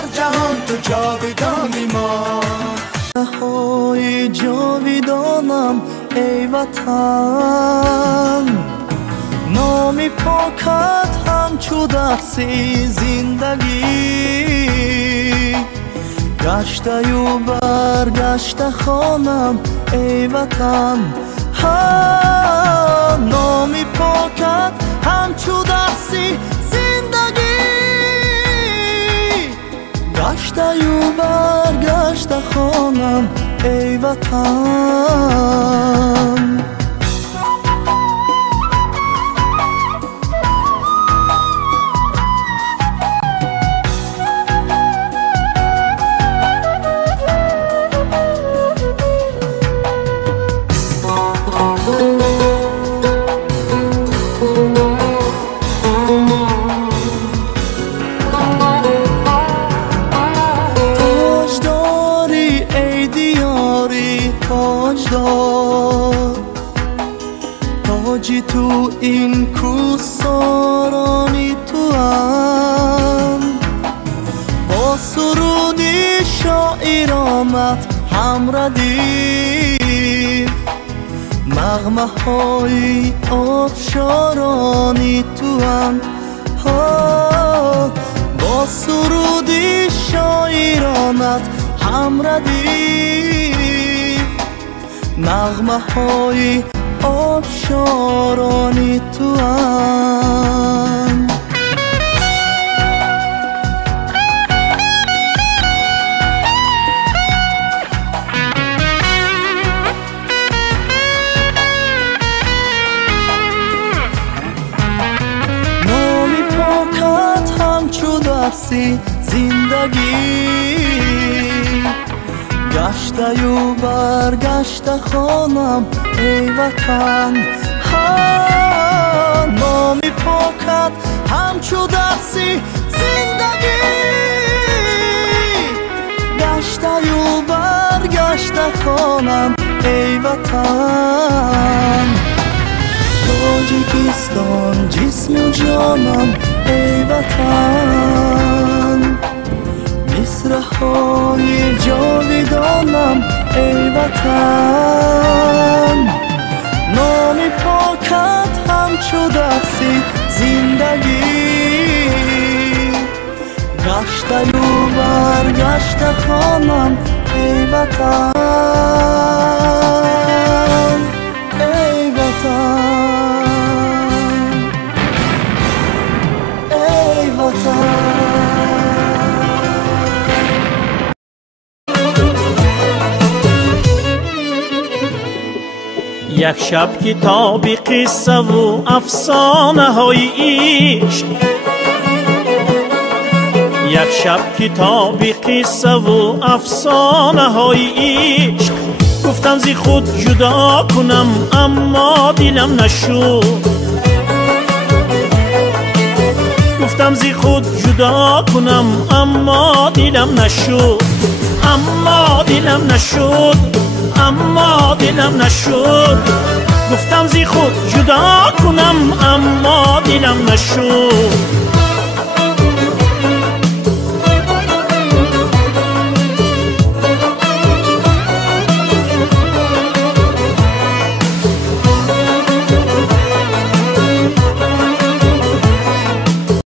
در جهان تو جاودانی ما. های جاودانم ای وطن، نامی پاکت همچو دستی زندگی، گشته و برگشته خانم ای وطن. نامی پاکت همچو دستی زندگی، گشته و برگشته خانم ای وطن. تاجی تو این کوسارانی تو هم، با سرودی شاعرانت هم ردیف، نغمه های آبشارانی تو هم، با سرودی شاعرانت هم ردیف، نغمه های آبشارانی تو هم. نامی پاکت همچو دستی زندگی، گشته و برگشته خانم ای وطن. نامی پاکت همچو دستی زندگی، گشته و برگشته خانم ای وطن. تاجیکستان جسم و جانم ای وطن، مصرهای جاودانم ای وطن. نامی پاکت همچو دستی زندگی، گشته و برگشته خانم ای وطن، ای وطن، ای وطن. یک شب کتاب قصه و افسانه های عشق، یک شب کتاب قصه و افسانه های عشق، گفتم زی خود جدا کنم اما دلم نشد، گفتم زی خود جدا کنم اما دلم نشد، اما دلم نشد، اما دلم نشد. گفتم زی خود جدا کنم اما دلم نشد.